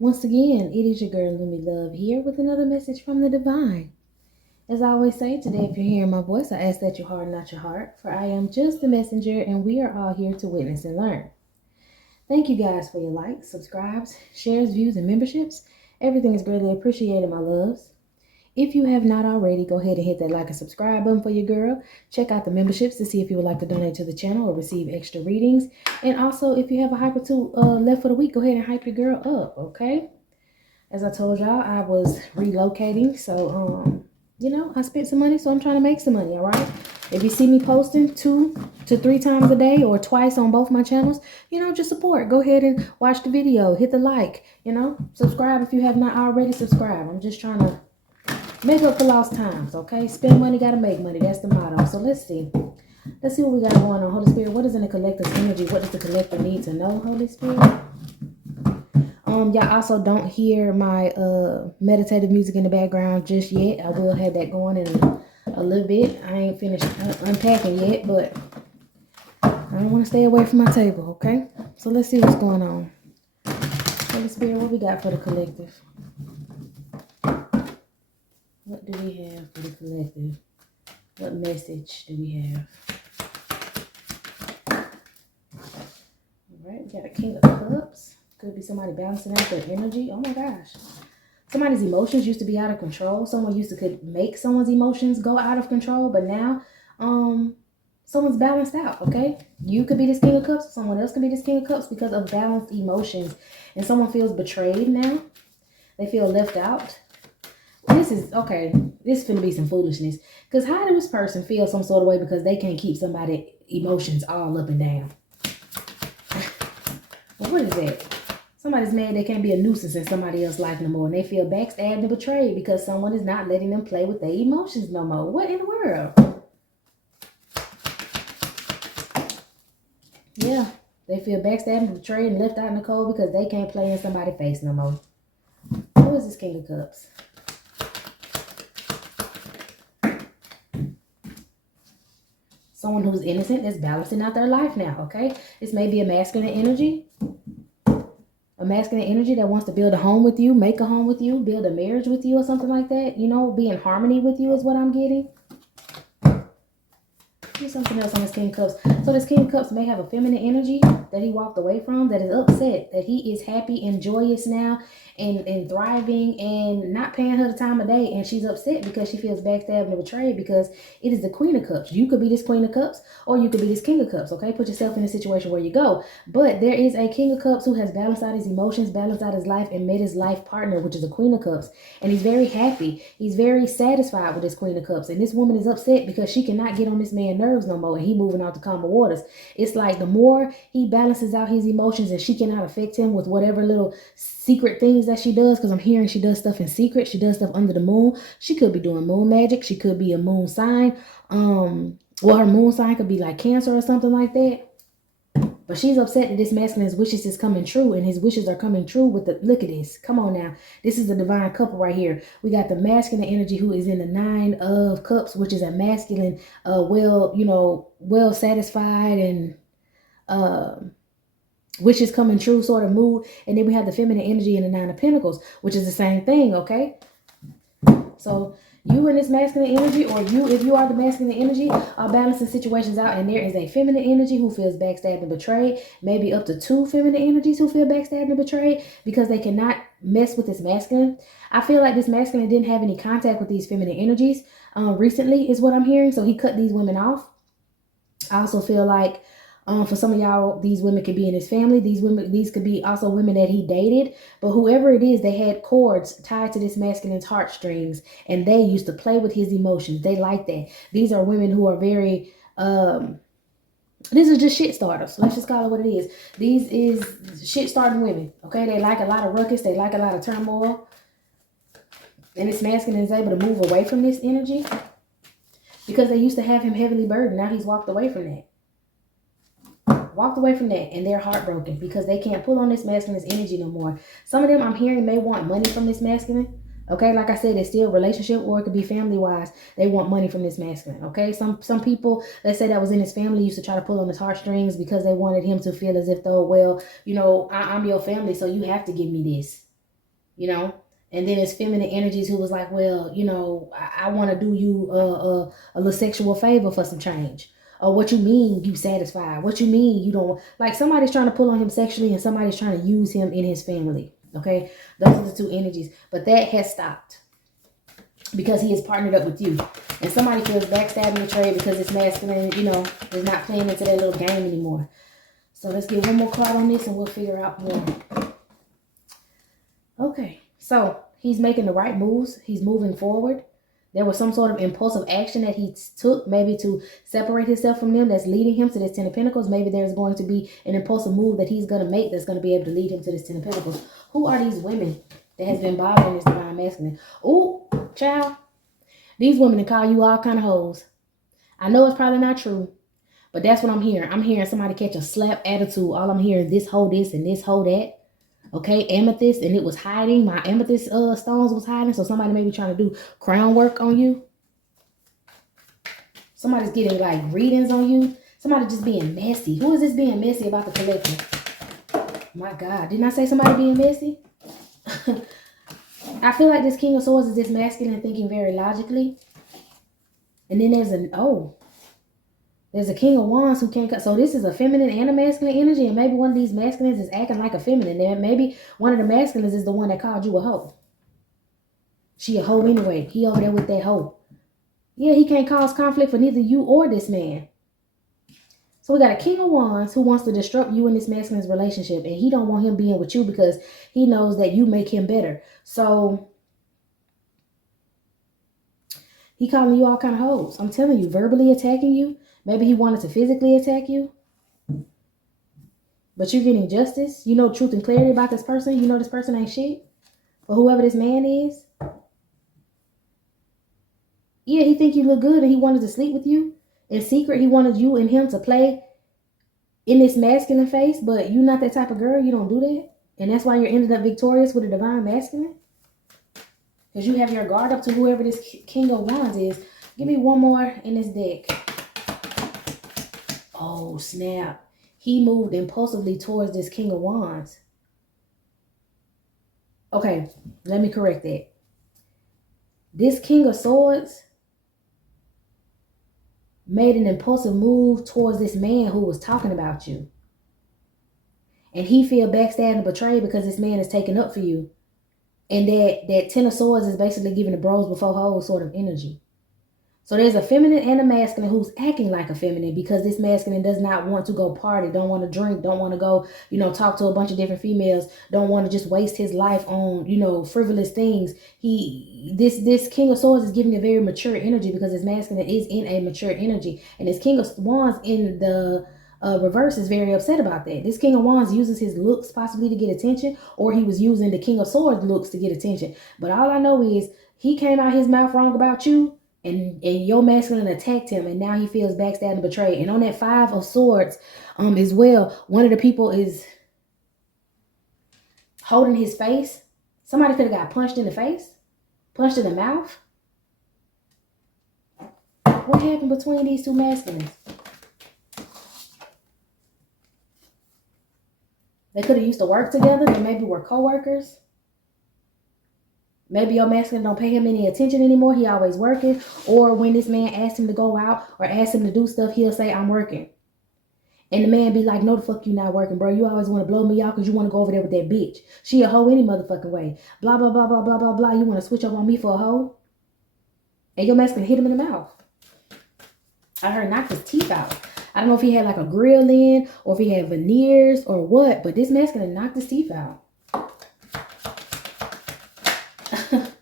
Once again, it is your girl Lumi Love here with another message from the divine. As I always say, today if you're hearing my voice, I ask that you harden not your heart, for I am just the messenger and we are all here to witness and learn. Thank you guys for your likes, subscribes, shares, views, and memberships. Everything is greatly appreciated, my loves. If you have not already, go ahead and hit that like and subscribe button for your girl. Check out the memberships to see if you would like to donate to the channel or receive extra readings. And also, if you have a hyper two left for the week, go ahead and hype your girl up, okay? As I told y'all, I was relocating, so I spent some money, so I'm trying to make some money, all right? If you see me posting 2 to 3 times a day or twice on both my channels, just support. Go ahead and watch the video, hit the like, subscribe if you have not already subscribed. I'm just trying to make up for lost times, okay? Spend money, gotta make money. That's the motto. So let's see. Let's see what we got going on. Holy Spirit, what is in the collective's energy? What does the collective need to know, Holy Spirit? Y'all also don't hear my meditative music in the background just yet. I will have that going in a little bit. I ain't finished unpacking yet, but I don't want to stay away from my table, okay? So let's see what's going on. Holy Spirit, what we got for the collective? What do we have for the collective? What message do we have? All right, we got a King of Cups. Could be somebody balancing out their energy. Oh my gosh. Somebody's emotions used to be out of control. Someone used to could make someone's emotions go out of control, but now someone's balanced out, okay? You could be this King of Cups, someone else could be this King of Cups because of balanced emotions. And someone feels betrayed now. They feel left out. This is, okay, this is finna be some foolishness. Because how does this person feel some sort of way because they can't keep somebody's emotions all up and down? Well, what is that? Somebody's mad they can't be a nuisance in somebody else's life no more. And they feel backstabbed and betrayed because someone is not letting them play with their emotions no more. What in the world? Yeah, they feel backstabbed and betrayed and left out in the cold because they can't play in somebody's face no more. Who is this King of Cups? Someone who's innocent that's balancing out their life now, okay? This may be a masculine energy. A masculine energy that wants to build a home with you, make a home with you, build a marriage with you or something like that. Be in harmony with you is what I'm getting. Here's something else on this King of Cups. So this King of Cups may have a feminine energy that he walked away from, that is upset, that he is happy and joyous now and thriving and not paying her the time of day. And she's upset because she feels backstabbed and betrayed because it is the Queen of Cups. You could be this Queen of Cups or you could be this King of Cups, okay? Put yourself in a situation where you go. But there is a King of Cups who has balanced out his emotions, balanced out his life, and met his life partner, which is a Queen of Cups. And he's very happy. He's very satisfied with this Queen of Cups. And this woman is upset because she cannot get on this man's nerves no more and he moving out to calmer waters. It's like the more he balances out his emotions and she cannot affect him with whatever little secret things that she does, because I'm hearing she does stuff in secret. She does stuff under the moon. She could be doing moon magic. She could be a moon sign. Well, her moon sign could be like Cancer or something like that. But she's upset that this masculine's wishes is coming true, and his wishes are coming true with the, look at this. Come on now. This is a divine couple right here. We got the masculine energy who is in the 9 of Cups, which is a masculine, well satisfied and wishes coming true sort of mood. And then we have the feminine energy in the 9 of Pentacles, which is the same thing, okay? So you in this masculine energy, or if you are the masculine energy, are balancing situations out, and there is a feminine energy who feels backstabbed and betrayed. Maybe up to 2 feminine energies who feel backstabbed and betrayed because they cannot mess with this masculine. I feel like this masculine didn't have any contact with these feminine energies recently is what I'm hearing. So he cut these women off. I also feel like for some of y'all, these women could be in his family. These could be also women that he dated. But whoever it is, they had cords tied to this masculine's heartstrings, and they used to play with his emotions. They like that. These are women who are very, these are just shit starters. Let's just call it what it is. These is shit starting women, okay? They like a lot of ruckus. They like a lot of turmoil. And this masculine is able to move away from this energy because they used to have him heavily burdened. Now he's walked away from that. Walked away from that, and they're heartbroken because they can't pull on this masculine's energy no more. Some of them I'm hearing may want money from this masculine. Okay, like I said, it's still a relationship, or it could be family-wise. They want money from this masculine. Okay, some people, let's say that was in his family, used to try to pull on his heartstrings because they wanted him to feel as if though, well, I'm your family, so you have to give me this. you know. And then it's feminine energies who was like, well, you know, I want to do you a little sexual favor for some change. Or what you mean you satisfied? What you mean you don't, like somebody's trying to pull on him sexually and somebody's trying to use him in his family. Okay, those are the two energies. But that has stopped because he is partnered up with you. And somebody feels backstabbing the trade because it's masculine, you know, is not playing into that little game anymore. So let's get one more card on this and we'll figure out more. Okay, so he's making the right moves. He's moving forward. There was some sort of impulsive action that he took, maybe to separate himself from them, that's leading him to this Ten of Pentacles. Maybe there's going to be an impulsive move that he's going to make that's going to be able to lead him to this Ten of Pentacles. Who are these women that has been bothering this divine masculine? Oh, child. These women that call you all kind of hoes. I know it's probably not true, but that's what I'm hearing. I'm hearing somebody catch a slap attitude. All I'm hearing, this hoe this and this hoe that. Okay, amethyst, and it was hiding. My amethyst stones was hiding, so somebody may be trying to do crown work on you. Somebody's getting like readings on you. Somebody just being messy. Who is this being messy about the collective? My God, didn't I say somebody being messy? I feel like this King of Swords is this masculine thinking very logically. And then there's a King of Wands who can't cut. So this is a feminine and a masculine energy. And maybe one of these masculines is acting like a feminine. And maybe one of the masculines is the one that called you a hoe. She a hoe anyway. He over there with that hoe. Yeah, he can't cause conflict for neither you or this man. So we got a King of Wands who wants to disrupt you and this masculine's relationship. And he don't want him being with you because he knows that you make him better. So he calling you all kind of hoes. I'm telling you, verbally attacking you. Maybe he wanted to physically attack you. But you're getting justice. You know truth and clarity about this person. You know this person ain't shit. For whoever this man is. Yeah, he think you look good and he wanted to sleep with you. In secret, he wanted you and him to play in this masculine face. But you're not that type of girl. You don't do that. And that's why you're ended up victorious with a divine masculine. Because you have your guard up to whoever this King of Wands is. Give me one more in this deck. Oh, snap. He moved impulsively towards this King of Wands. Okay, let me correct that. This King of Swords made an impulsive move towards this man who was talking about you. And he feel backstabbed and betrayed because this man is taking up for you. And that Ten of Swords is basically giving the bros before hoes sort of energy. So there's a feminine and a masculine who's acting like a feminine because this masculine does not want to go party, don't want to drink, don't want to go, you know, talk to a bunch of different females, don't want to just waste his life on, you know, frivolous things. This King of Swords is giving a very mature energy because this masculine is in a mature energy. And this King of Wands in the reverse is very upset about that. This King of Wands uses his looks possibly to get attention, or he was using the King of Swords looks to get attention. But all I know is he came out his mouth wrong about you. And your masculine attacked him, and now he feels backstabbed and betrayed. And on that Five of Swords as well, one of the people is holding his face. Somebody could have got punched in the face, punched in the mouth. What happened between these two masculines? They could have used to work together. They maybe were co-workers. Maybe your masculine don't pay him any attention anymore. He always working. Or when this man asks him to go out or asks him to do stuff, he'll say, I'm working. And the man be like, no, the fuck you not working, bro. You always want to blow me out because you want to go over there with that bitch. She a hoe any motherfucking way. Blah, blah, blah, blah, blah, blah, blah. You want to switch up on me for a hoe? And your masculine hit him in the mouth. I heard knock his teeth out. I don't know if he had like a grill in or if he had veneers or what, but this masculine knocked his teeth out.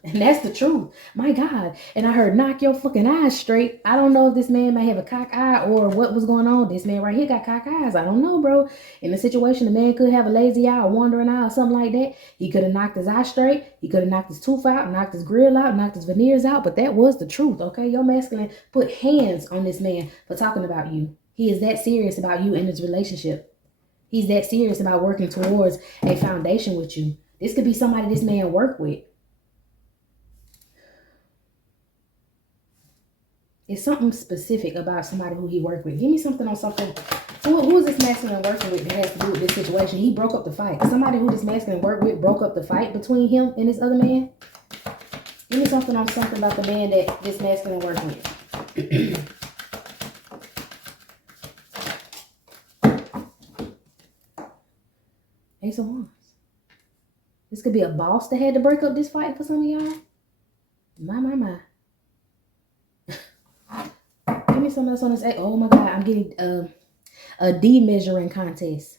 And that's the truth. My God. And I heard knock your fucking eyes straight. I don't know if this man may have a cock eye or what was going on. This man right here got cock eyes. I don't know, bro. In the situation, the man could have a lazy eye or wandering eye or something like that. He could have knocked his eye straight. He could have knocked his tooth out, knocked his grill out, knocked his veneers out. But that was the truth, okay? Your masculine put hands on this man for talking about you. He is that serious about you in his relationship. He's that serious about working towards a foundation with you. This could be somebody this man worked with. It's something specific about somebody who he worked with. Give me something on something Who is this masculine working with that has to do with this situation? He broke up the fight. Somebody who this masculine worked with broke up the fight between him and this other man. Give me something on something about the man that this masculine working with. Ace of Wands. This could be a boss that had to break up this fight for some of y'all. My. Give me something else on this. Oh my God, I'm getting a D-measuring contest.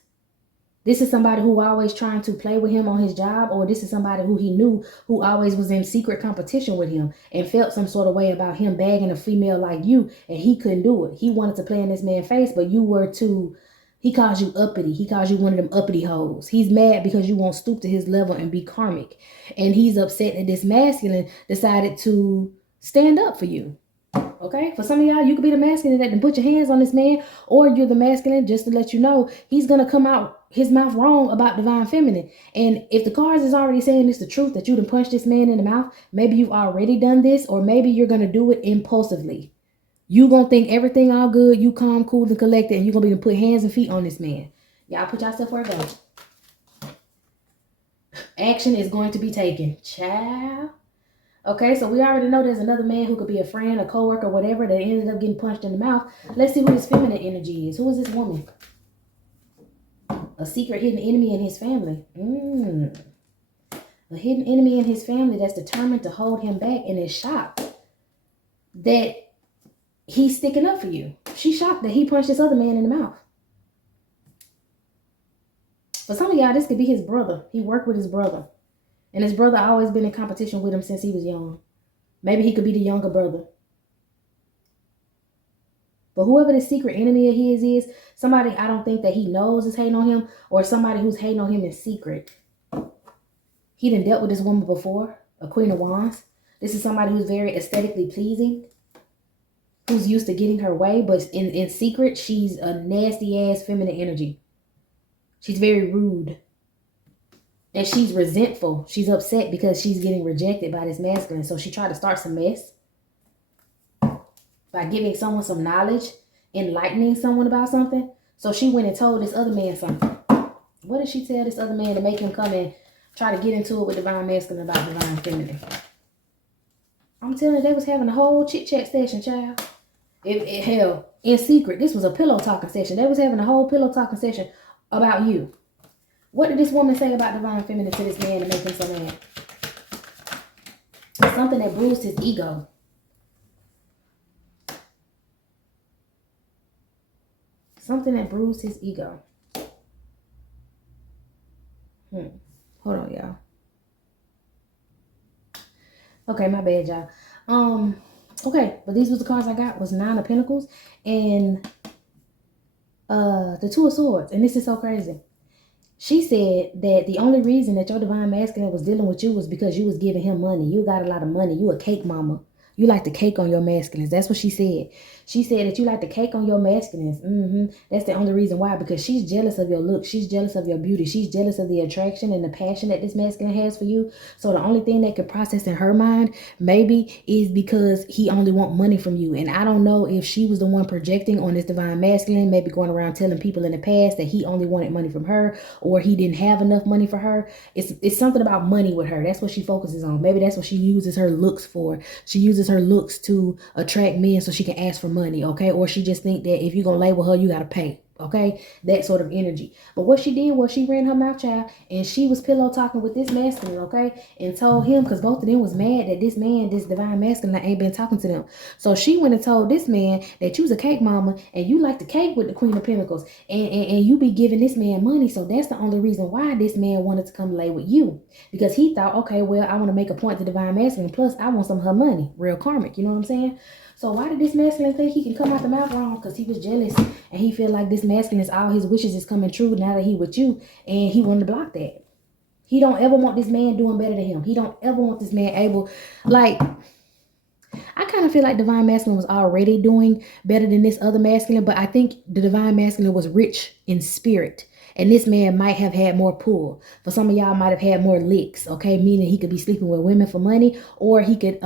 This is somebody who always trying to play with him on his job, or this is somebody who he knew who always was in secret competition with him and felt some sort of way about him bagging a female like you, and he couldn't do it. He wanted to play in this man's face, but you were too. He calls you uppity. He calls you one of them uppity hoes. He's mad because you won't stoop to his level and be karmic. And he's upset that this masculine decided to stand up for you. Okay? For some of y'all, you could be the masculine that can put your hands on this man, or you're the masculine, just to let you know, he's going to come out his mouth wrong about divine feminine. And if the cards is already saying it's the truth that you done punched this man in the mouth, maybe you've already done this, or maybe you're going to do it impulsively. You gonna think everything all good, you calm, cool, and collected, and you gonna be to put hands and feet on this man. Y'all put yourself where it goes. Action is going to be taken. Child. Okay, so we already know there's another man who could be a friend, a co-worker, whatever, that ended up getting punched in the mouth. Let's see who this feminine energy is. Who is this woman? A secret hidden enemy in his family. A hidden enemy in his family that's determined to hold him back and is shocked that he's sticking up for you. She's shocked that he punched this other man in the mouth. For some of y'all, this could be his brother. He worked with his brother. And his brother always been in competition with him since he was young. Maybe he could be the younger brother. But whoever the secret enemy of his is, somebody I don't think that he knows is hating on him, or somebody who's hating on him in secret. He done dealt with this woman before, a Queen of Wands. This is somebody who's very aesthetically pleasing, who's used to getting her way, but in secret, she's a nasty-ass feminine energy. She's very rude. And she's resentful. She's upset because she's getting rejected by this masculine. So she tried to start some mess by giving someone some knowledge, enlightening someone about something. So she went and told this other man something. What did she tell this other man to make him come and try to get into it with divine masculine about divine feminine? I'm telling you, they was having a whole chit-chat session, child. Hell, in secret, this was a pillow talking session. They was having a whole pillow talking session about you. What did this woman say about divine feminine to this man to make him so mad? Something that bruised his ego. Something that bruised his ego. Hold on, y'all. Okay, my bad, y'all. Okay, but these was the cards I got, was 9 of Pentacles and the 2 of Swords. And this is so crazy. She said that the only reason that your divine masculine was dealing with you was because you was giving him money. You got a lot of money. You a cake mama. You like the cake on your masculines. That's what she said. She said that you like the cake on your masculines. That's the only reason why. Because she's jealous of your look. She's jealous of your beauty. She's jealous of the attraction and the passion that this masculine has for you. So the only thing that could process in her mind maybe is because he only want money from you. And I don't know if she was the one projecting on this divine masculine, maybe going around telling people in the past that he only wanted money from her, or he didn't have enough money for her. It's something about money with her. That's what she focuses on. Maybe that's what she uses her looks for. She uses her looks to attract men so she can ask for money, okay? Or she just think that if you're gonna label her, you gotta pay, okay? That sort of energy. But what she did was she ran her mouth, child, and she was pillow talking with this masculine, okay? And told him, because both of them was mad that this man, this divine masculine, ain't been talking to them. So she went and told this man that you was a cake mama and you like the cake with the Queen of Pentacles, and you be giving this man money. So that's the only reason why this man wanted to come lay with you, because he thought, okay, well, I want to make a point to divine masculine, plus I want some of her money. Real karmic, you know what I'm saying? So why did this masculine think he can come out the mouth wrong? Because he was jealous and he feel like this masculine is all his wishes is coming true now that he with you, and he wanted to block that. He don't ever want this man doing better than him. He don't ever want this man able, like, I kind of feel like divine masculine was already doing better than this other masculine, but I think the divine masculine was rich in spirit. And this man might have had more pull. For some of y'all might have had more licks, okay? Meaning he could be sleeping with women for money, or he could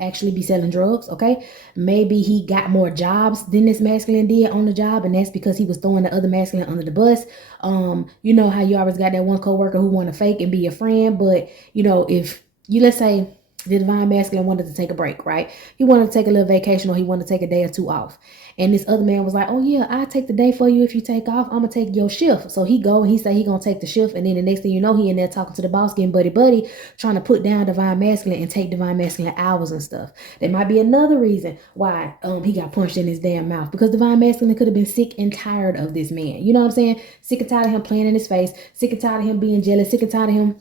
actually be selling drugs, okay? Maybe he got more jobs than this masculine did on the job, and that's because he was throwing the other masculine under the bus. You know how you always got that one coworker who want to fake and be your friend, but you know, if you, let's say the divine masculine wanted to take a break, right? He wanted to take a little vacation, or he wanted to take a day or two off. And this other man was like, oh yeah, I'll take the day for you if you take off. I'm gonna take your shift. So he go and he say he gonna take the shift, and then the next thing you know, he in there talking to the boss, getting buddy, trying to put down divine masculine and take divine masculine hours and stuff. There might be another reason why he got punched in his damn mouth, because divine masculine could have been sick and tired of this man. You know what I'm saying? Sick and tired of him playing in his face, sick and tired of him being jealous, sick and tired of him.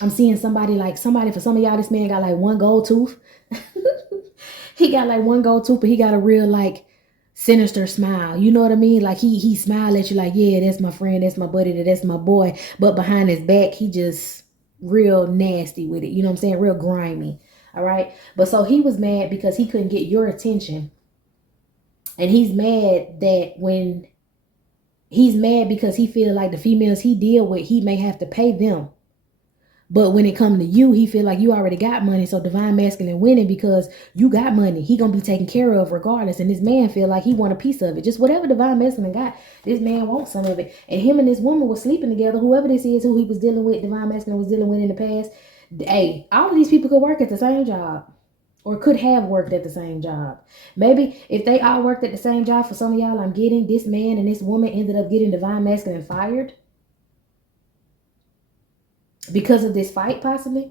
I'm seeing somebody, for some of y'all, this man got like one gold tooth. He got like one gold tooth, but he got a real like sinister smile. You know what I mean? Like he smiled at you like, yeah, that's my friend, that's my buddy, that's my boy. But behind his back, he just real nasty with it. You know what I'm saying? Real grimy. All right. But so he was mad because he couldn't get your attention. And he's mad because he feel like the females he deal with, he may have to pay them. But when it comes to you, he feel like you already got money. So divine masculine winning because you got money. He gonna be taken care of regardless. And this man feel like he want a piece of it. Just whatever divine masculine got, this man wants some of it. And him and this woman was sleeping together. Whoever this is who he was dealing with, divine masculine was dealing with in the past. Hey, all of these people could work at the same job. Or could have worked at the same job. Maybe if they all worked at the same job, for some of y'all, I'm getting this man and this woman ended up getting divine masculine fired. Because of this fight, possibly.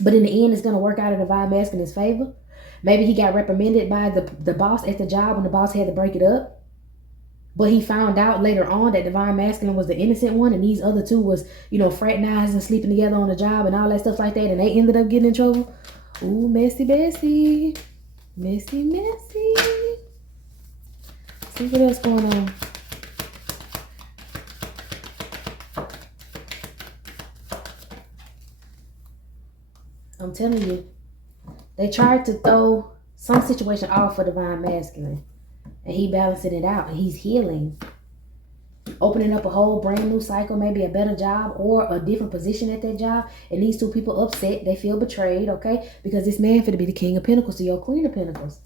But in the end, it's going to work out in divine masculine's favor. Maybe he got reprimanded by the boss at the job when the boss had to break it up. But he found out later on that divine masculine was the innocent one, and these other two was, fraternizing, sleeping together on the job and all that stuff like that, and they ended up getting in trouble. Ooh, messy, messy. Messy, messy. See what else going on. I'm telling you, they tried to throw some situation off for divine masculine, and he balancing it out, and he's healing, opening up a whole brand new cycle, maybe a better job or a different position at that job. And these two people upset, they feel betrayed, okay? Because this man finna be the King of Pentacles to your Queen of Pentacles.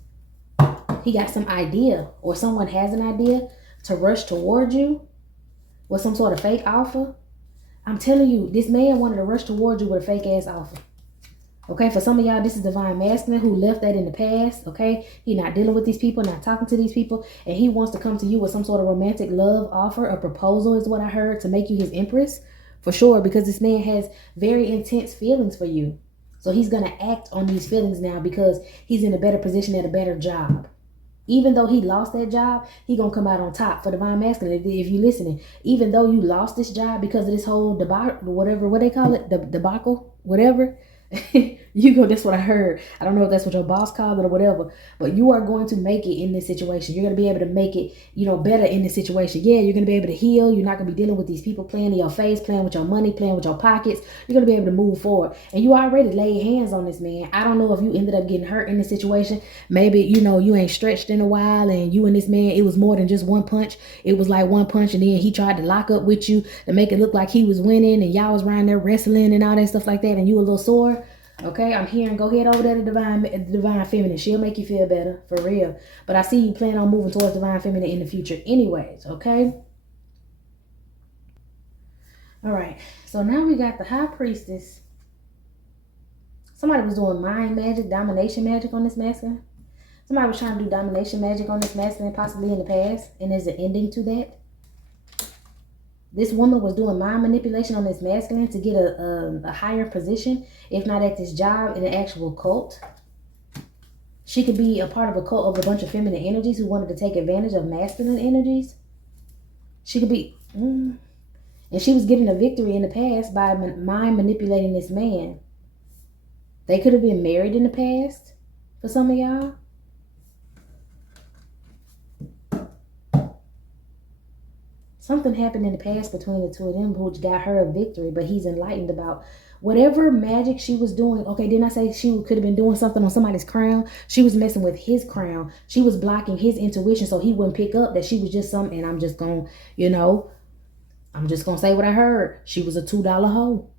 He got some idea, or someone has an idea to rush toward you with some sort of fake offer. I'm telling you, this man wanted to rush toward you with a fake ass offer. Okay, for some of y'all, this is divine masculine who left that in the past, okay? He not dealing with these people, not talking to these people, and he wants to come to you with some sort of romantic love offer, a proposal is what I heard, to make you his empress, for sure, because this man has very intense feelings for you. So he's going to act on these feelings now because he's in a better position at a better job. Even though he lost that job, he going to come out on top. For divine masculine, if you're listening, even though you lost this job because of this whole debacle, whatever, what they call it, the debacle, whatever, that's what I heard. I don't know if that's what your boss called it or whatever, but you are going to make it in this situation. You're going to be able to make it, better in this situation. Yeah, you're going to be able to heal. You're not going to be dealing with these people playing in your face, playing with your money, playing with your pockets. You're going to be able to move forward. And you already laid hands on this man. I don't know if you ended up getting hurt in this situation. Maybe, you ain't stretched in a while, and you and this man, it was more than just one punch. It was like one punch, and then he tried to lock up with you to make it look like he was winning, and y'all was around there wrestling and all that stuff like that, and you a little sore. Okay, I'm hearing go ahead over there to divine feminine. She'll make you feel better, for real. But I see you plan on moving towards divine feminine in the future anyways, okay? All right, so now we got the high priestess. Somebody was doing mind magic, domination magic on this masculine. Somebody was trying to do domination magic on this masculine, possibly in the past, and there's an ending to that. This woman was doing mind manipulation on this masculine to get a higher position, if not at this job, in an actual cult. She could be a part of a cult of a bunch of feminine energies who wanted to take advantage of masculine energies. She could be, and she was getting a victory in the past by mind manipulating this man. They could have been married in the past for some of y'all. Something happened in the past between the two of them which got her a victory, but he's enlightened about whatever magic she was doing. Okay, didn't I say she could have been doing something on somebody's crown? She was messing with his crown. She was blocking his intuition so he wouldn't pick up that she was just something, and I'm just going, I'm just going to say what I heard. She was a $2 hoe.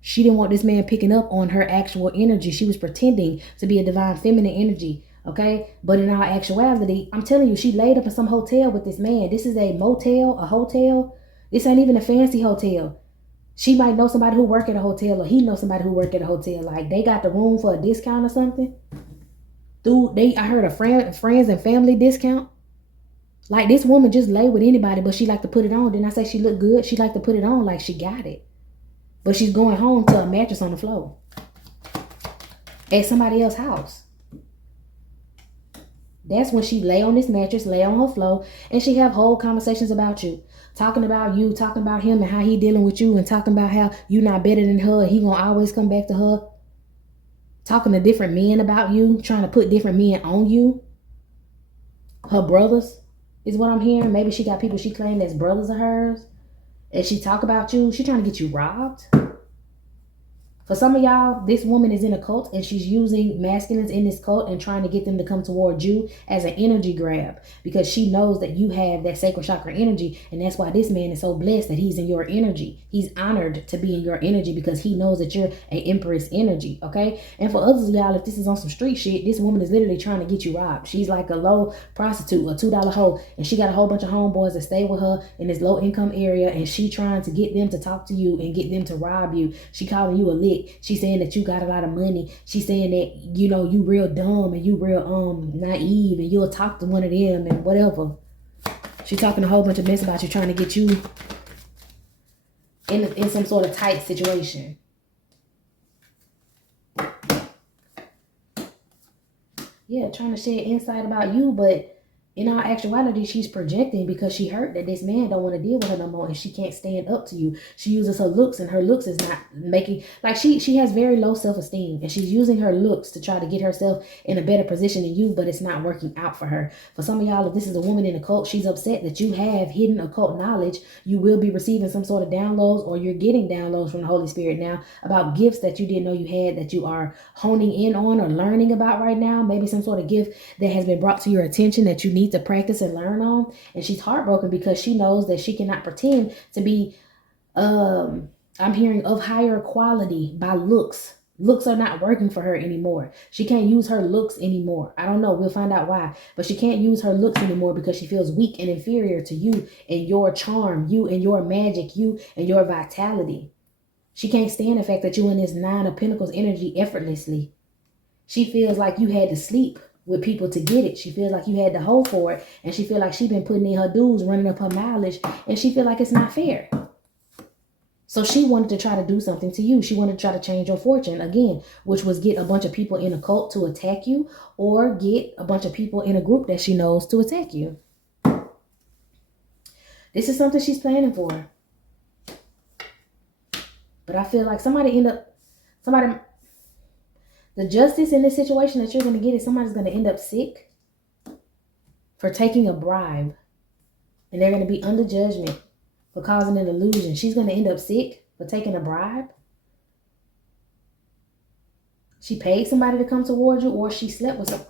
She didn't want this man picking up on her actual energy. She was pretending to be a divine feminine energy. Okay. But in all actuality, I'm telling you, she laid up in some hotel with this man. This is a motel, a hotel. This ain't even a fancy hotel. She might know somebody who work at a hotel, or he knows somebody who work at a hotel. Like they got the room for a discount or something. I heard a friends and family discount. Like this woman just lay with anybody, but she like to put it on. Didn't I say she looked good? She like to put it on like she got it. But she's going home to a mattress on the floor at somebody else's house. That's when she lay on this mattress, lay on her floor, and she have whole conversations about you. Talking about you, talking about him and how he dealing with you, and talking about how you not better than her. He gonna always come back to her. Talking to different men about you, trying to put different men on you. Her brothers is what I'm hearing. Maybe she got people she claimed as brothers of hers. And she talk about you. She trying to get you robbed. For some of y'all, this woman is in a cult and she's using masculines in this cult and trying to get them to come towards you as an energy grab, because she knows that you have that sacral chakra energy. And that's why this man is so blessed that he's in your energy. He's honored to be in your energy because he knows that you're an empress energy. Okay. And for others of y'all, if this is on some street shit, this woman is literally trying to get you robbed. She's like a low prostitute, a $2 hoe. And she got a whole bunch of homeboys that stay with her in this low income area. And she trying to get them to talk to you and get them to rob you. She calling you a lick. She's saying that you got a lot of money. She's saying that, you know, you real dumb and you real naive and you'll talk to one of them and whatever. She's talking a whole bunch of mess about you, trying to get you in some sort of tight situation. Yeah, trying to share insight about you, but in all actuality, she's projecting because she hurt that this man don't want to deal with her no more and she can't stand up to you. She uses her looks and her looks is not making, like she has very low self-esteem and she's using her looks to try to get herself in a better position than you, but it's not working out for her. For some of y'all, if this is a woman in a cult, she's upset that you have hidden occult knowledge. You will be receiving some sort of downloads, or you're getting downloads from the Holy Spirit now about gifts that you didn't know you had, that you are honing in on or learning about right now. Maybe some sort of gift that has been brought to your attention that you need to practice and learn on. And she's heartbroken because she knows that she cannot pretend to be I'm hearing of higher quality by looks. Looks are not working for her anymore. She can't use her looks anymore. I don't know, we'll find out why, but she can't use her looks anymore because she feels weak and inferior to you and your charm, you and your magic, you and your vitality. She can't stand the fact that you in this 9 of Pentacles energy effortlessly. She feels like you had to sleep with people to get it. She feels like you had to hold for it. And she feels like she's been putting in her dues, running up her mileage. And she feels like it's not fair. So she wanted to try to do something to you. She wanted to try to change your fortune again, which was get a bunch of people in a cult to attack you, or get a bunch of people in a group that she knows to attack you. This is something she's planning for. But I feel like the justice in this situation that you're going to get is somebody's going to end up sick for taking a bribe. And they're going to be under judgment for causing an illusion. She's going to end up sick for taking a bribe. She paid somebody to come towards you, or she slept with someone.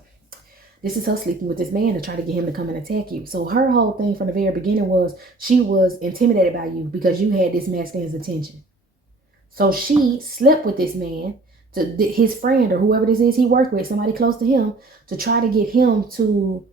This is her sleeping with this man to try to get him to come and attack you. So her whole thing from the very beginning was she was intimidated by you because you had this masculine's attention. So she slept with this man, to his friend or whoever this is he worked with, somebody close to him, to try to get him to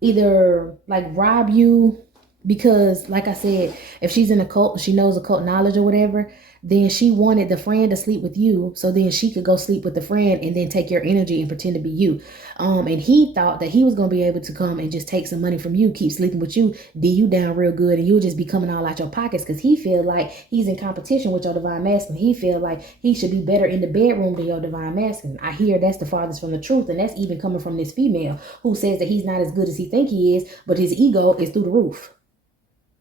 either like rob you, because like I said, if she's in a cult, she knows occult knowledge or whatever, then she wanted the friend to sleep with you so then she could go sleep with the friend and then take your energy and pretend to be you. And he thought that he was going to be able to come and just take some money from you, keep sleeping with you, D you down real good, and you'll just be coming all out your pockets because he feel like he's in competition with your divine masculine. He feel like he should be better in the bedroom than your divine masculine. I hear that's the farthest from the truth, and that's even coming from this female who says that he's not as good as he think he is, but his ego is through the roof.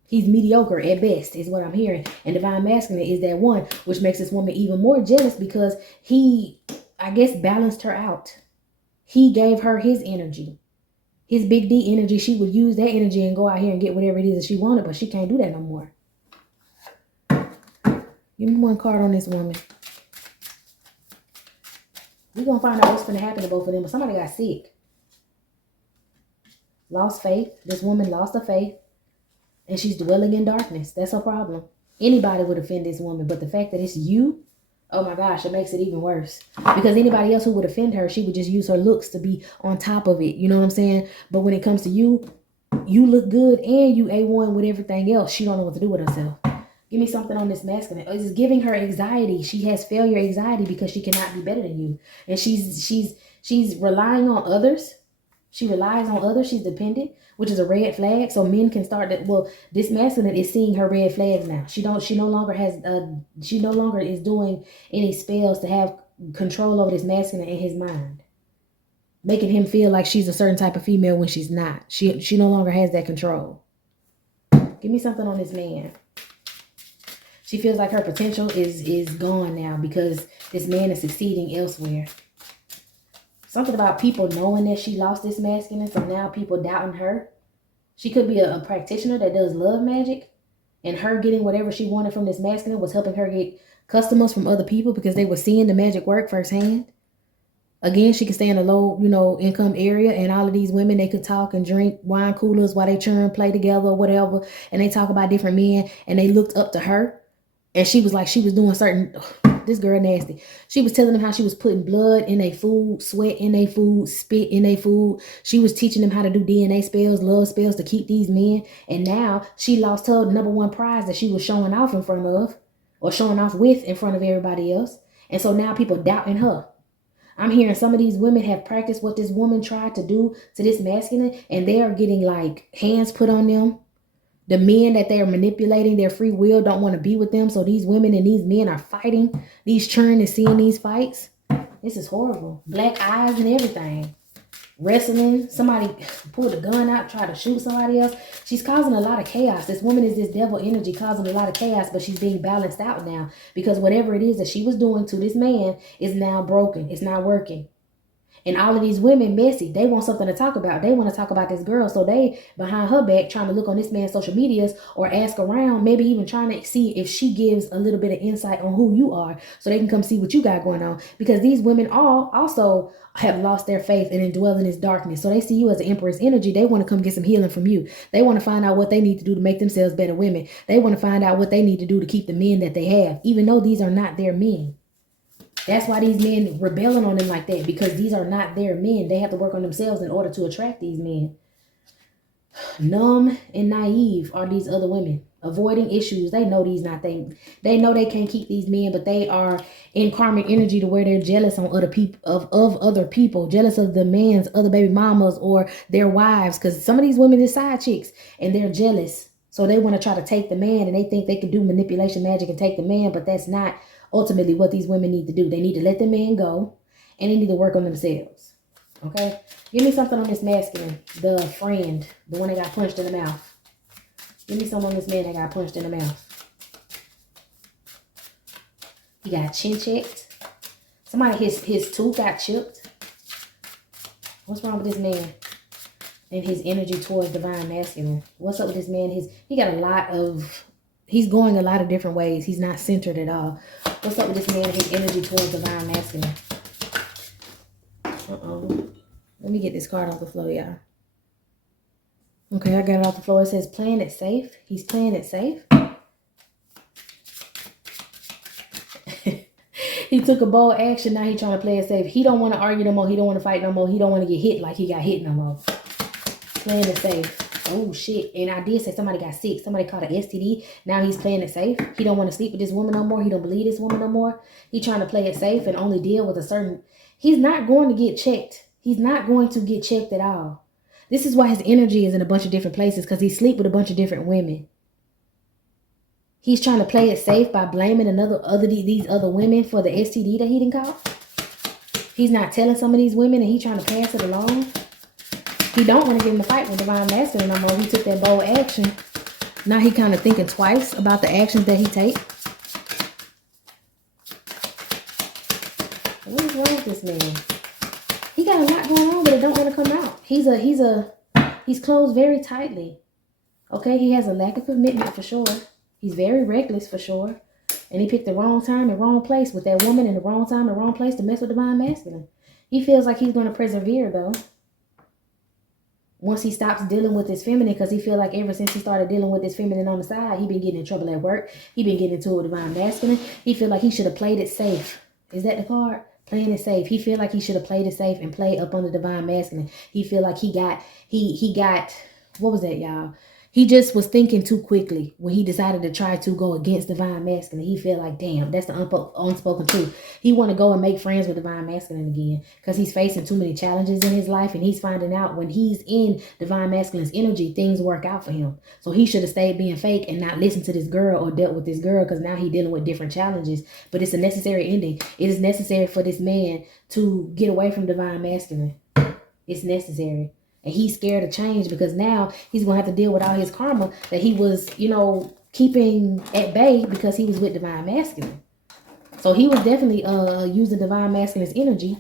He's mediocre at best is what I'm hearing. And divine masculine is that one, which makes this woman even more jealous because he, I guess, balanced her out. He gave her his energy, his big D energy. She would use that energy and go out here and get whatever it is that she wanted, but she can't do that no more. Give me one card on this woman. We're going to find out what's going to happen to both of them. But somebody got sick. Lost faith. This woman lost her faith. And she's dwelling in darkness. That's her problem. Anybody would offend this woman, but the fact that it's you, oh my gosh, it makes it even worse. Because anybody else who would offend her, she would just use her looks to be on top of it. You know what I'm saying? But when it comes to you, you look good and you A1 with everything else. She don't know what to do with herself. Give me something on this masculine. It's giving her anxiety. She has failure anxiety because she cannot be better than you. And she's relying on others. She relies on others. She's dependent, which is a red flag. So men can start that. Well, this masculine is seeing her red flags now. She no longer is doing any spells to have control over this masculine in his mind, making him feel like she's a certain type of female when she's not. She no longer has that control. Give me something on this man. She feels like her potential is gone now because this man is succeeding elsewhere. Something about people knowing that she lost this masculine, so now people doubting her. She could be a practitioner that does love magic, and her getting whatever she wanted from this masculine was helping her get customers from other people because they were seeing the magic work firsthand. Again, she could stay in a low, income area, and all of these women, they could talk and drink wine coolers while they churn, play together or whatever, and they talk about different men, and they looked up to her. And she was like, she was doing certain, this girl nasty. She was telling them how she was putting blood in their food, sweat in their food, spit in their food. She was teaching them how to do DNA spells, love spells to keep these men. And now she lost her #1 prize that she was showing off in front of, or showing off with in front of everybody else. And so now people doubting her. I'm hearing some of these women have practiced what this woman tried to do to this masculine, and they are getting like hands put on them. The men that they are manipulating, their free will, don't want to be with them. So these women and these men are fighting. These churn and seeing these fights. This is horrible. Black eyes and everything. Wrestling. Somebody pulled a gun out, tried to shoot somebody else. She's causing a lot of chaos. This woman is this devil energy causing a lot of chaos, but she's being balanced out now. Because whatever it is that she was doing to this man is now broken. It's not working. And all of these women messy. They want something to talk about. They want to talk about this girl. So they behind her back trying to look on this man's social medias or ask around, maybe even trying to see if she gives a little bit of insight on who you are so they can come see what you got going on. Because these women all also have lost their faith and indwell in this darkness. So they see you as an empress energy. They want to come get some healing from you. They want to find out what they need to do to make themselves better women. They want to find out what they need to do to keep the men that they have, even though these are not their men. That's why these men rebelling on them like that, because these are not their men. They have to work on themselves in order to attract these men. Numb and naive are these other women. Avoiding issues. They know these not they. They know they can't keep these men, but they are in karmic energy to where they're jealous on other people of other people, jealous of the man's other baby mamas or their wives, because some of these women are side chicks and they're jealous. So they want to try to take the man, and they think they can do manipulation magic and take the man, but that's not ultimately what these women need to do. They need to let the man go, and they need to work on themselves. Okay? Give me something on this masculine, the friend, the one that got punched in the mouth. Give me something on this man that got punched in the mouth. He got chin checked. Somebody, his tooth got chipped. What's wrong with this man and his energy towards divine masculine? What's up with this man? He got a lot of, he's going a lot of different ways. He's not centered at all. What's up with this man and his energy towards divine masculine? Let me get this card off the floor, y'all. Okay, I got it off the floor. It says playing it safe. He's playing it safe. He took a bold action. Now he's trying to play it safe. He don't want to argue no more. He don't want to fight no more. He don't want to get hit like he got hit no more. Playing it safe. Oh, shit. And I did say somebody got sick. Somebody caught an STD. Now he's playing it safe. He don't want to sleep with this woman no more. He don't believe this woman no more. He trying to play it safe and only deal with a certain... He's not going to get checked. He's not going to get checked at all. This is why his energy is in a bunch of different places, because he sleep with a bunch of different women. He's trying to play it safe by blaming these other women for the STD that he didn't caught. He's not telling some of these women, and he's trying to pass it along. He don't want to get in the fight with divine masculine no more. He took that bold action. Now he kind of thinking twice about the actions that he take. What is wrong with this man? He got a lot going on, but it don't want to come out. He's closed very tightly. Okay, he has a lack of commitment for sure. He's very reckless for sure. And he picked the wrong time and wrong place with that woman in the wrong time and wrong place to mess with divine masculine. He feels like he's going to persevere though. once he stops dealing with his feminine, because he feel like ever since he started dealing with his feminine on the side, he been getting in trouble at work. He been getting into a divine masculine. He feel like he should have played it safe. Is that the card? Playing it safe. He feel like he should have played it safe and played up on the divine masculine. He feel like he got, what was that, y'all? He just was thinking too quickly when he decided to try to go against divine masculine. He feel like, damn, that's the unspoken truth. He want to go and make friends with divine masculine again because he's facing too many challenges in his life, and he's finding out when he's in divine masculine's energy, things work out for him. So he should have stayed being fake and not listened to this girl or dealt with this girl, because now he's dealing with different challenges. But it's a necessary ending. It is necessary for this man to get away from divine masculine. It's necessary. And he's scared of change because now he's going to have to deal with all his karma that he was, keeping at bay because he was with divine masculine. So he was definitely using divine masculine's energy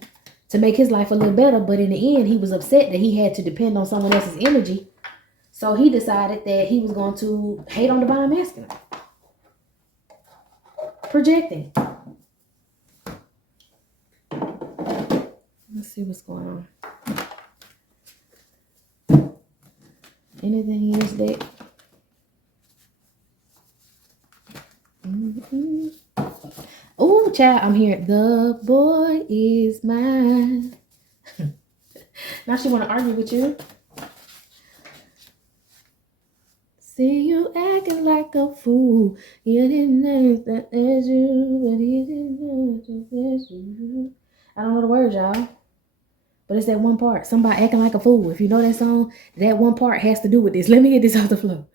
to make his life a little better. But in the end, he was upset that he had to depend on someone else's energy. So he decided that he was going to hate on divine masculine. Projecting. Let's see what's going on. Anything in this deck? Oh, child, I'm hearing the boy is mine. Now she want to argue with you. See you acting like a fool. You didn't know that there's you, but you didn't know that there's you. I don't know the words, y'all. But it's that one part. Somebody acting like a fool. If you know that song, that one part has to do with this. Let me get this off the floor.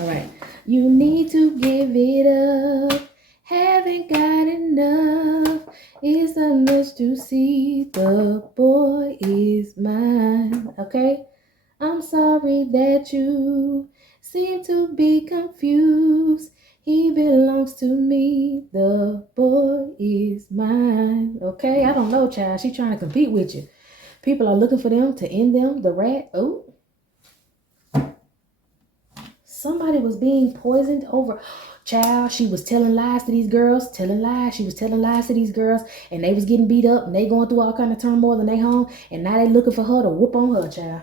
All right. You need to give it up. Haven't got enough. It's so much to see. The boy is mine. Okay? I'm sorry that you seem to be confused. He belongs to me. The boy is mine. Okay? I don't know, child. She trying to compete with you. People are looking for them to end them. The rat. Oh. Somebody was being poisoned over. Child, she was telling lies to these girls. Telling lies. She was telling lies to these girls. And they was getting beat up. And they going through all kind of turmoil in their home. And now they looking for her to whoop on her, child.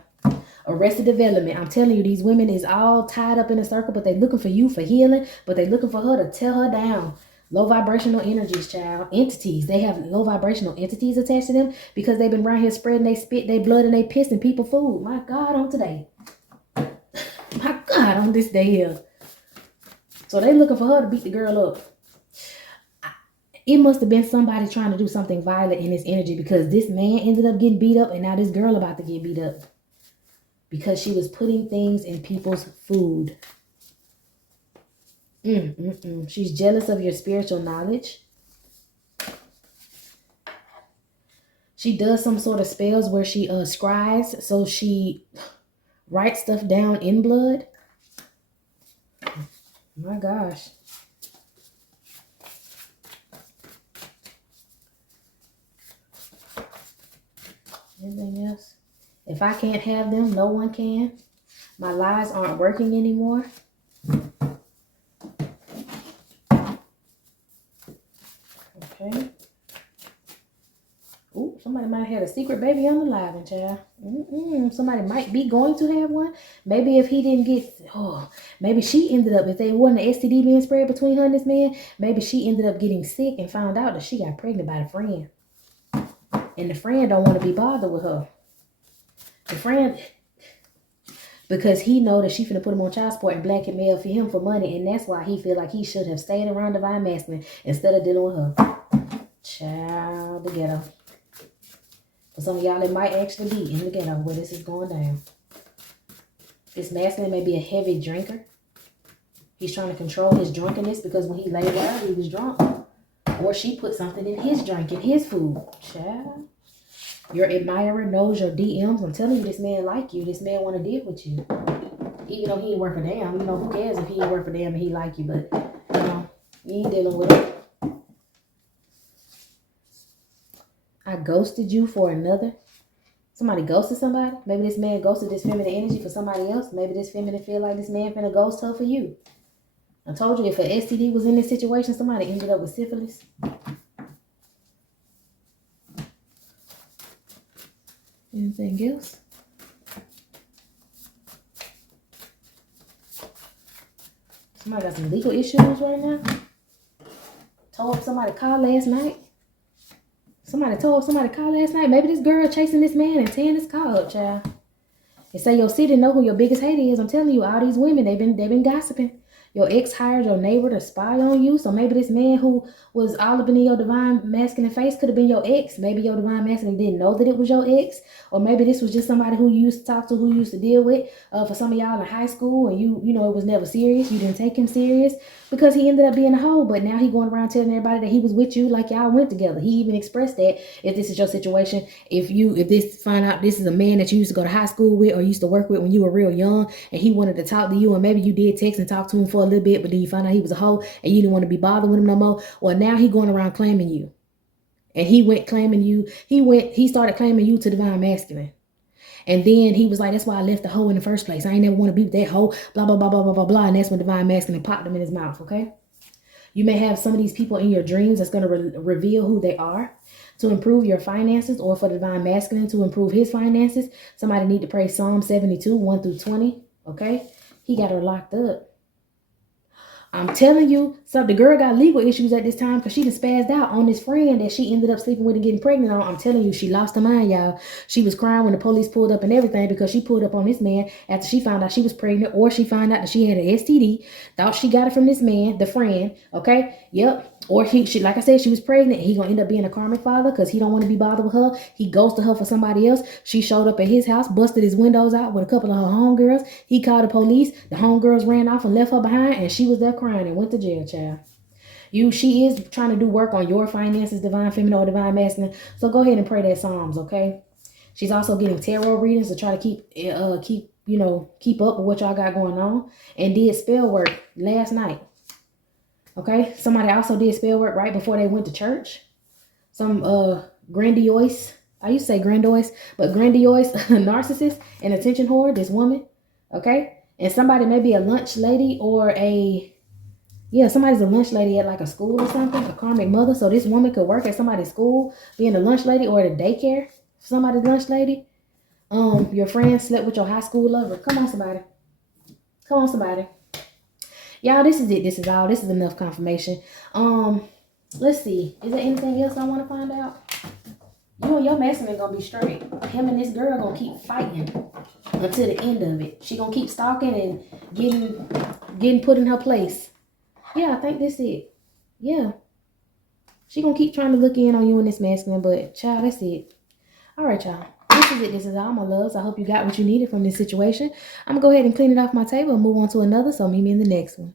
Arrested Development. I'm telling you, these women is all tied up in a circle, but they looking for you for healing, but they looking for her to tear her down. Low vibrational energies, child. Entities. They have low vibrational entities attached to them because they've been around here spreading they spit, they blood, and they piss in people food. My God, on today. My God, on this day here. So they looking for her to beat the girl up. It must have been somebody trying to do something violent in this energy because this man ended up getting beat up and now this girl about to get beat up. Because she was putting things in people's food. She's jealous of your spiritual knowledge. She does some sort of spells where she scries. So she writes stuff down in blood. My gosh. Anything else? If I can't have them, no one can. My lies aren't working anymore. Okay. Ooh, somebody might have had a secret baby on the live, and child. Somebody might be going to have one. Maybe if he didn't get, maybe she ended up, if they wasn't an STD being spread between her and this man, maybe she ended up getting sick and found out that she got pregnant by the friend. And the friend don't want to be bothered with her. The friend, because he know that she finna put him on child support and blackmail for him for money, and that's why he feel like he should have stayed around divine masculine instead of dealing with her. Child, the ghetto. For some of y'all, it might actually be in the ghetto where this is going down. This masculine may be a heavy drinker. He's trying to control his drunkenness because when he laid out, he was drunk. Or she put something in his drink, in his food. Child. Your admirer knows your DMs. I'm telling you, this man like you. This man want to deal with you. Even though he ain't worth a damn. You know, who cares if he ain't worth a damn and he like you. But, you ain't dealing with him. I ghosted you for another. Somebody ghosted somebody. Maybe this man ghosted this feminine energy for somebody else. Maybe this feminine feel like this man finna ghost her for you. I told you if an STD was in this situation, somebody ended up with syphilis. Anything else? Somebody got some legal issues right now. Told somebody to call last night. Somebody told somebody to call last night. Maybe this girl chasing this man and tearing this car up, child. They say your city know who your biggest hater is. I'm telling you, all these women, they've been gossiping. Your ex hired your neighbor to spy on you. So maybe this man who was all up in your divine masculine face could have been your ex. Maybe your divine masculine didn't know that it was your ex. Or maybe this was just somebody who you used to talk to, who you used to deal with. For some of y'all in high school, and you know it was never serious. You didn't take him serious because he ended up being a hoe. But now he going around telling everybody that he was with you like y'all went together. He even expressed that if this is your situation, if this find out this is a man that you used to go to high school with or used to work with when you were real young, and he wanted to talk to you, and maybe you did text and talk to him for a little bit, but then you found out he was a hoe and you didn't want to be bothered with him no more. Well, now he going around claiming you. And he went claiming you. He started claiming you to divine masculine. And then he was like, that's why I left the hoe in the first place. I ain't never want to be with that hoe, blah, blah, blah, blah, blah, blah, blah. And that's when divine masculine popped him in his mouth, okay? You may have some of these people in your dreams that's going to reveal who they are to improve your finances, or for divine masculine to improve his finances. Somebody need to pray Psalm 72, 1 through 20, okay? He got her locked up. I'm telling you, so the girl got legal issues at this time because she just spazzed out on this friend that she ended up sleeping with and getting pregnant on. I'm telling you, she lost her mind, y'all. She was crying when the police pulled up and everything because she pulled up on this man after she found out she was pregnant, or she found out that she had an STD, thought she got it from this man, the friend, okay? Yep. Or she like I said, she was pregnant. He gonna end up being a karmic father because he don't want to be bothered with her. He ghosted her for somebody else. She showed up at his house, busted his windows out with a couple of her homegirls. He called the police. The homegirls ran off and left her behind, and she was there crying and went to jail, child. She is trying to do work on your finances, divine feminine or divine masculine. So go ahead and pray that Psalms, okay? She's also getting tarot readings to try to keep up with what y'all got going on, and did spell work last night. Okay, somebody also did spell work right before they went to church. Some grandiose, I used to say grandiose, but grandiose narcissist and attention whore, this woman, okay? And somebody may be a lunch lady or somebody's a lunch lady at like a school or something, a karmic mother. So this woman could work at somebody's school, being a lunch lady, or at a daycare, somebody's lunch lady. Your friend slept with your high school lover. Come on, somebody. Come on, somebody. Y'all, this is it. This is all. This is enough confirmation. Let's see. Is there anything else I want to find out? You and your masculine gonna be straight. Him and this girl gonna keep fighting until the end of it. She gonna keep stalking and getting put in her place. Yeah, I think that's it. Yeah. She gonna keep trying to look in on you and this masculine, but child, that's it. All right, y'all. This is it. This is all, my loves. I hope you got what you needed from this situation. I'm going to go ahead and clean it off my table and move on to another. So meet me in the next one.